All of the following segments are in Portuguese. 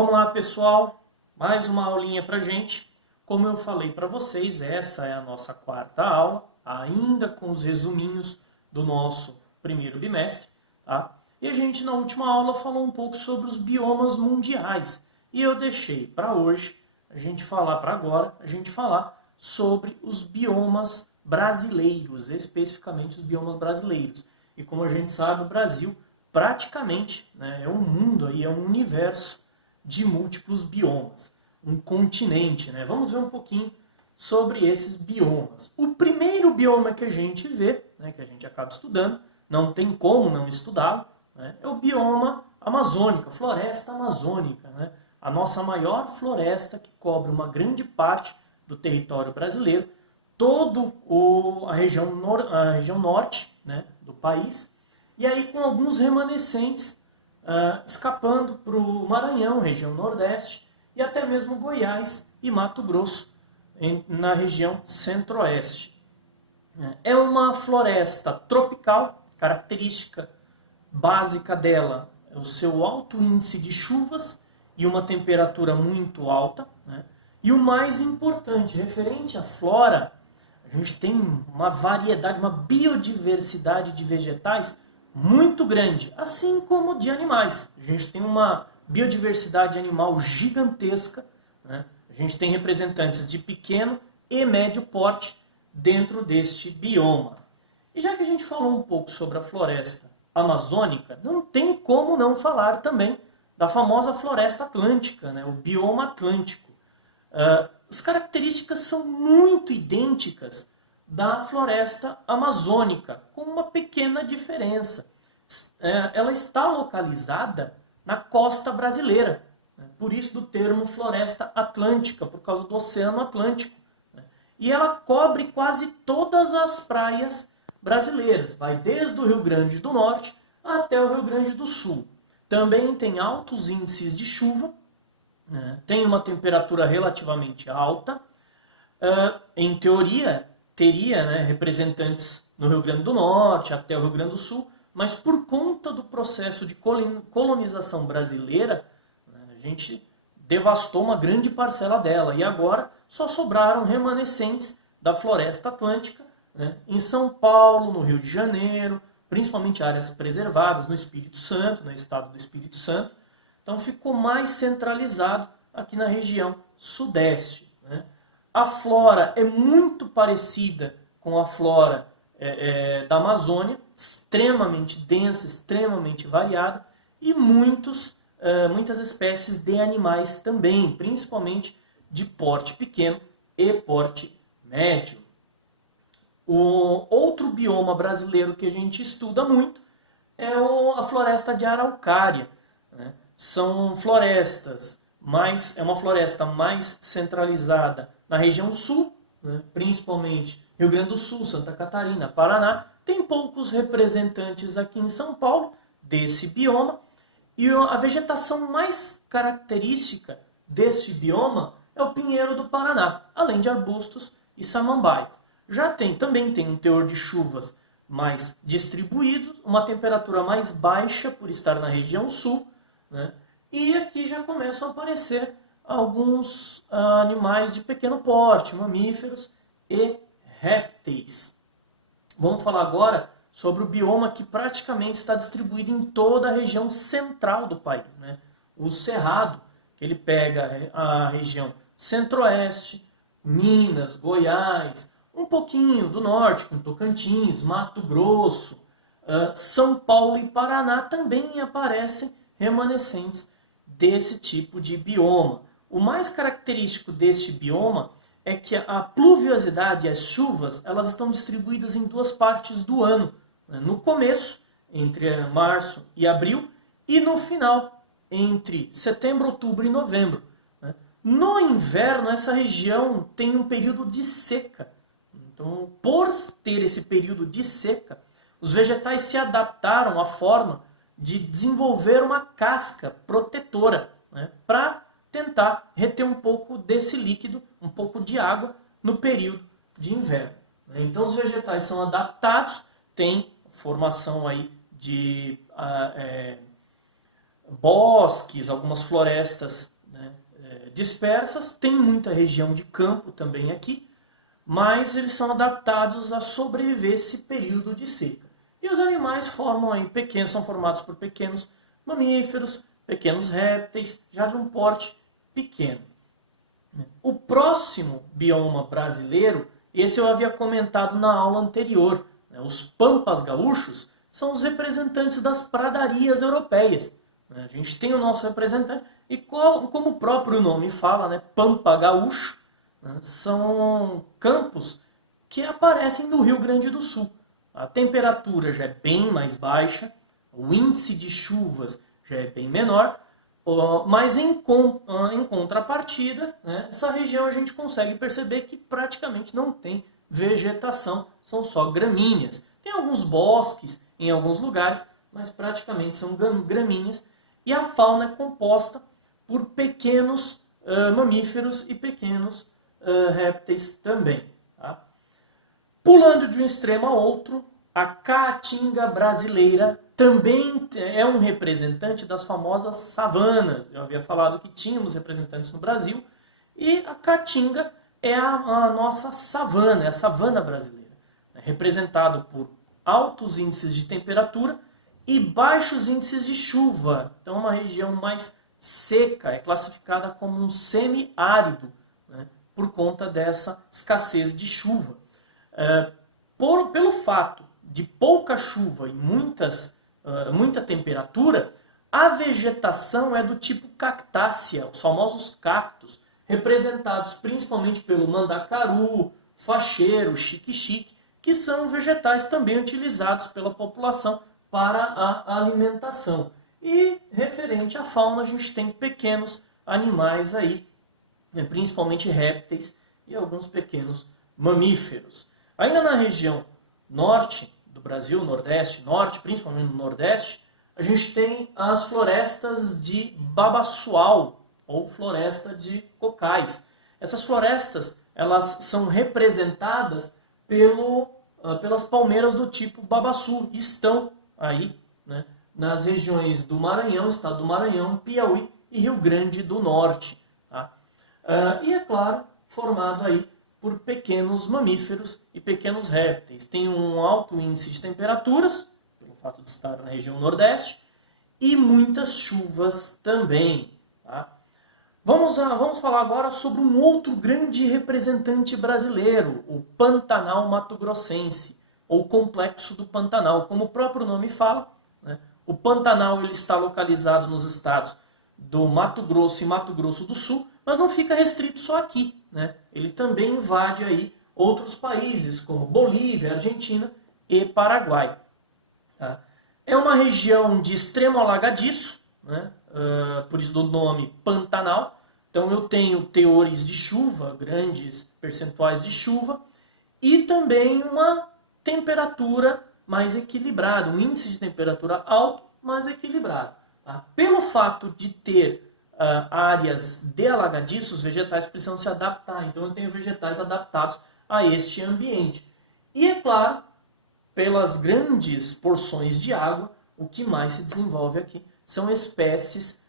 Vamos lá, pessoal, mais uma aulinha pra gente. Como eu falei para vocês, essa é a nossa quarta aula, ainda com os resuminhos do nosso primeiro bimestre, tá? E a gente na última aula falou um pouco sobre os biomas mundiais. E eu deixei para hoje, a gente falar sobre os biomas brasileiros, especificamente os biomas brasileiros. E como a gente sabe, o Brasil praticamente, né, é um mundo aí, é um universo de múltiplos biomas, um continente, né? Vamos ver um pouquinho sobre esses biomas. O primeiro bioma que a gente vê, né, que a gente acaba estudando, não tem como não estudá-lo, né, é o bioma amazônico, floresta amazônica, né? A nossa maior floresta que cobre uma grande parte do território brasileiro, toda a região norte, né, do país, e aí com alguns remanescentes escapando para o Maranhão, região nordeste, e até mesmo Goiás e Mato Grosso, na região centro-oeste. É uma floresta tropical, característica básica dela é o seu alto índice de chuvas e uma temperatura muito alta, né? E o mais importante, referente à flora, a gente tem uma variedade, uma biodiversidade de vegetais muito grande, assim como de animais. A gente tem uma biodiversidade animal gigantesca, né? A gente tem representantes de pequeno e médio porte dentro deste bioma. E já que a gente falou um pouco sobre a floresta amazônica, não tem como não falar também da famosa floresta atlântica, né? O bioma atlântico. As características são muito idênticas da floresta amazônica, com uma pequena diferença. Ela está localizada na costa brasileira, né? Por isso do termo floresta atlântica, por causa do Oceano Atlântico, né? E ela cobre quase todas as praias brasileiras, vai desde o Rio Grande do Norte até o Rio Grande do Sul. Também tem altos índices de chuva, né? Tem uma temperatura relativamente alta. Em teoria, teria, né, representantes no Rio Grande do Norte até o Rio Grande do Sul, mas por conta do processo de colonização brasileira, né, a gente devastou uma grande parcela dela e agora só sobraram remanescentes da floresta atlântica, né, em São Paulo, no Rio de Janeiro, principalmente áreas preservadas no Espírito Santo, no estado do Espírito Santo. Então ficou mais centralizado aqui na região sudeste, né? A flora é muito parecida com a flora da Amazônia, extremamente densa, extremamente variada, e muitas espécies de animais também, principalmente de porte pequeno e porte médio. O outro bioma brasileiro que a gente estuda muito é a floresta de araucária, né? São florestas, é uma floresta mais centralizada na região sul, né? Principalmente Rio Grande do Sul, Santa Catarina, Paraná. Tem poucos representantes aqui em São Paulo desse bioma. E a vegetação mais característica desse bioma é o pinheiro do Paraná, além de arbustos e samambaias. Também tem um teor de chuvas mais distribuído, uma temperatura mais baixa por estar na região sul, né? E aqui já começam a aparecer alguns animais de pequeno porte, mamíferos e répteis. Vamos falar agora sobre o bioma que praticamente está distribuído em toda a região central do país, né? O Cerrado, que ele pega a região centro-oeste, Minas, Goiás, um pouquinho do norte, com Tocantins, Mato Grosso, São Paulo e Paraná também aparecem remanescentes desse tipo de bioma. O mais característico deste bioma é que a pluviosidade e as chuvas elas estão distribuídas em duas partes do ano. Né? No começo, entre março e abril, e no final, entre setembro, outubro e novembro. Né? No inverno, essa região tem um período de seca. Então, por ter esse período de seca, os vegetais se adaptaram à forma de desenvolver uma casca protetora, né, para tentar reter um pouco desse líquido, um pouco de água, no período de inverno. Então, os vegetais são adaptados, têm formação aí de bosques, algumas florestas, né, dispersas. Tem muita região de campo também aqui, mas eles são adaptados a sobreviver esse período de seca. E os animais formam aí são formados por pequenos mamíferos, pequenos répteis, já de um porte pequeno. O próximo bioma brasileiro, esse eu havia comentado na aula anterior, né? Os pampas gaúchos são os representantes das pradarias europeias. A gente tem o nosso representante, e como o próprio nome fala, né? Pampa gaúcho, né? São campos que aparecem no Rio Grande do Sul. A temperatura já é bem mais baixa, o índice de chuvas já é bem menor, mas em contrapartida, né, essa região a gente consegue perceber que praticamente não tem vegetação, são só gramíneas. Tem alguns bosques em alguns lugares, mas praticamente são gramíneas, e a fauna é composta por pequenos mamíferos e pequenos répteis também. Tá? Pulando de um extremo a outro, a caatinga brasileira também é um representante das famosas savanas. Eu havia falado que tínhamos representantes no Brasil, e a caatinga é a nossa savana, é a savana brasileira, representado por altos índices de temperatura e baixos índices de chuva. Então, uma região mais seca, é classificada como um semiárido, né, por conta dessa escassez de chuva. Pelo fato de pouca chuva e muita temperatura, a vegetação é do tipo cactácea, os famosos cactos, representados principalmente pelo mandacaru, facheiro, xique-xique, que são vegetais também utilizados pela população para a alimentação. E referente à fauna, a gente tem pequenos animais aí, principalmente répteis e alguns pequenos mamíferos. Ainda na região norte do Brasil, nordeste, norte, principalmente no nordeste, a gente tem as florestas de babaçual, ou floresta de cocais. Essas florestas, elas são representadas pelas palmeiras do tipo babaçu. Estão aí, né, nas regiões do Maranhão, estado do Maranhão, Piauí e Rio Grande do Norte. Tá? E é claro, formado aí por pequenos mamíferos e pequenos répteis. Tem um alto índice de temperaturas, pelo fato de estar na região nordeste, e muitas chuvas também. Tá? Vamos falar agora sobre um outro grande representante brasileiro, o Pantanal Mato-Grossense, ou Complexo do Pantanal. Como o próprio nome fala, né, o Pantanal ele está localizado nos estados do Mato Grosso e Mato Grosso do Sul, mas não fica restrito só aqui. Né? Ele também invade aí outros países, como Bolívia, Argentina e Paraguai. Tá? É uma região de extremo alagadiço, né? Por isso do nome Pantanal. Então eu tenho teores de chuva, grandes percentuais de chuva, e também uma temperatura mais equilibrada, um índice de temperatura alto, mas equilibrado. Tá? Pelo fato de ter áreas de alagadiço, os vegetais precisam se adaptar. Então eu tenho vegetais adaptados a este ambiente. E é claro, pelas grandes porções de água, o que mais se desenvolve aqui são espécies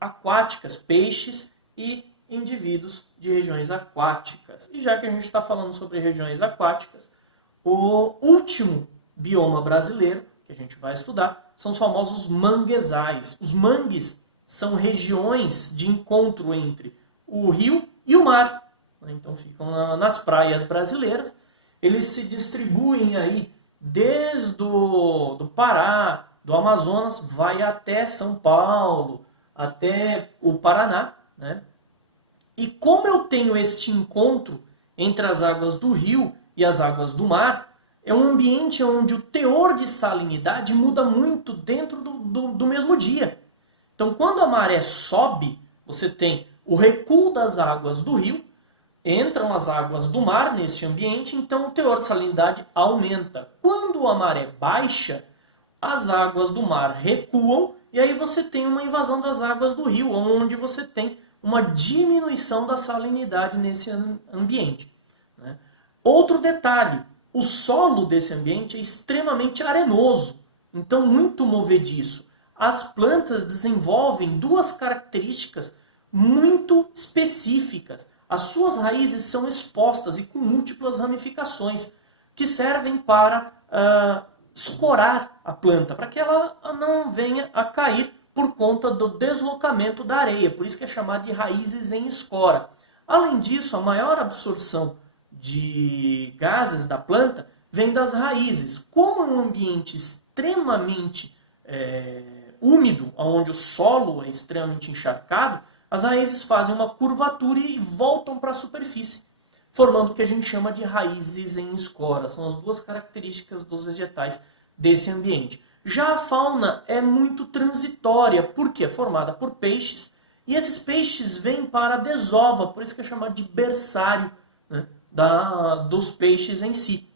aquáticas, peixes e indivíduos de regiões aquáticas. E já que a gente está falando sobre regiões aquáticas, o último bioma brasileiro que a gente vai estudar são os famosos manguezais. Os mangues são regiões de encontro entre o rio e o mar. Então ficam nas praias brasileiras. Eles se distribuem aí desde do Pará, do Amazonas, vai até São Paulo, até o Paraná. Né? E como eu tenho este encontro entre as águas do rio e as águas do mar, é um ambiente onde o teor de salinidade muda muito dentro do mesmo dia. Então, quando a maré sobe, você tem o recuo das águas do rio, entram as águas do mar neste ambiente, então o teor de salinidade aumenta. Quando a maré baixa, as águas do mar recuam, e aí você tem uma invasão das águas do rio, onde você tem uma diminuição da salinidade nesse ambiente. Né? Outro detalhe, o solo desse ambiente é extremamente arenoso, então muito movediço. as plantas desenvolvem duas características muito específicas. As suas raízes são expostas e com múltiplas ramificações, que servem para escorar a planta, para que ela não venha a cair por conta do deslocamento da areia. Por isso que é chamado de raízes em escora. Além disso, a maior absorção de gases da planta vem das raízes. Como é um ambiente extremamente úmido, onde o solo é extremamente encharcado, as raízes fazem uma curvatura e voltam para a superfície, formando o que a gente chama de raízes em escora. São as duas características dos vegetais desse ambiente. Já a fauna é muito transitória, porque é formada por peixes, e esses peixes vêm para a desova, por isso que é chamado de berçário, né, dos peixes em si.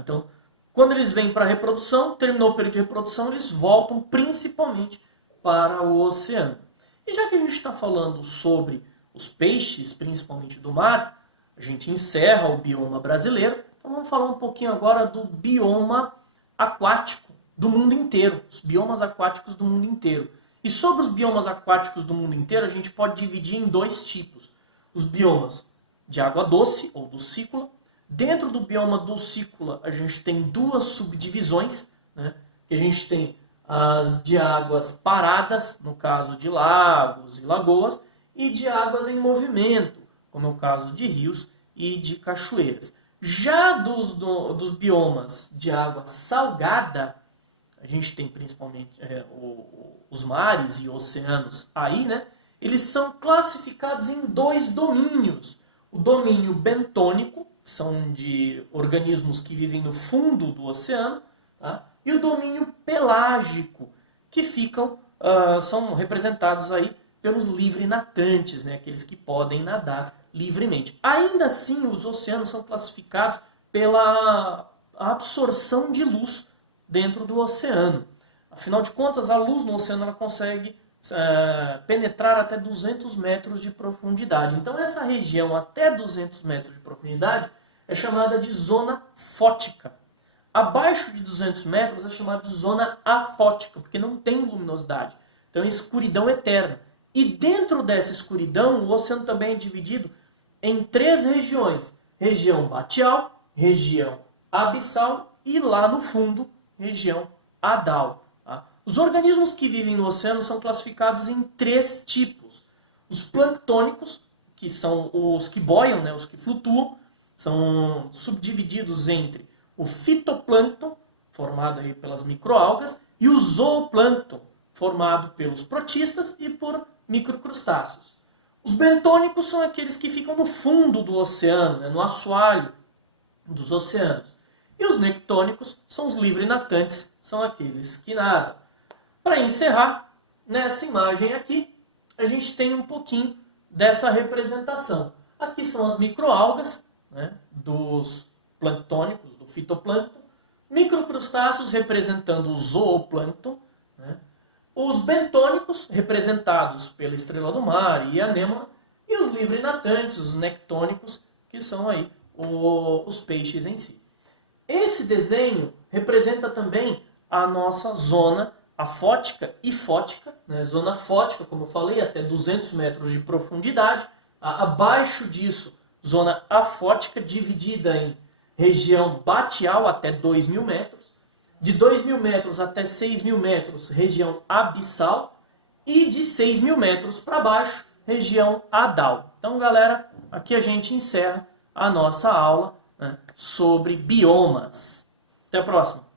Então, quando eles vêm para a reprodução, terminou o período de reprodução, eles voltam principalmente para o oceano. E já que a gente está falando sobre os peixes, principalmente do mar, a gente encerra o bioma brasileiro, então vamos falar um pouquinho agora do bioma aquático do mundo inteiro, os biomas aquáticos do mundo inteiro. E sobre os biomas aquáticos do mundo inteiro, a gente pode dividir em dois tipos. Os biomas de água doce, ou dulcícola. Dentro do bioma dulcícola, a gente tem duas subdivisões, né? Que a gente tem as de águas paradas, no caso de lagos e lagoas, e de águas em movimento, como é o caso de rios e de cachoeiras. Já dos biomas de água salgada, a gente tem principalmente os mares e oceanos aí, né? Eles são classificados em dois domínios. O domínio bentônico, que são de organismos que vivem no fundo do oceano, tá? E o domínio pelágico, que são representados aí pelos livre-natantes, né? Aqueles que podem nadar livremente. Ainda assim, os oceanos são classificados pela absorção de luz dentro do oceano. Afinal de contas, a luz no oceano ela consegue penetrar até 200 metros de profundidade. Então, essa região até 200 metros de profundidade é chamada de zona fótica. Abaixo de 200 metros é chamada de zona afótica, porque não tem luminosidade. Então, é escuridão eterna. E dentro dessa escuridão, o oceano também é dividido em três regiões. Região batial, região abissal e lá no fundo, região adal. Tá? Os organismos que vivem no oceano são classificados em três tipos. Os planctônicos, que são os que boiam, né, os que flutuam, são subdivididos entre o fitoplâncton, formado aí pelas microalgas, e o zooplâncton, formado pelos protistas e por microcrustáceos. Os bentônicos são aqueles que ficam no fundo do oceano, né, no assoalho dos oceanos. E os nectônicos são os livre-natantes, são aqueles que nadam. Para encerrar, nessa imagem aqui, a gente tem um pouquinho dessa representação. Aqui são as microalgas, né, dos planctônicos, do fitoplâncton, microcrustáceos representando o zooplâncton, né, os bentônicos representados pela estrela do mar e a anêmona, e os livre-natantes, os nectônicos, que são aí os peixes em si. Esse desenho representa também a nossa zona afótica e fótica, né? Zona fótica, como eu falei, até 200 metros de profundidade. Abaixo disso, zona afótica, dividida em região batial até 2.000 metros. De 2.000 metros até 6.000 metros, região abissal. E de 6.000 metros para baixo, região adal. Então, galera, aqui a gente encerra a nossa aula, né, sobre biomas. Até a próxima!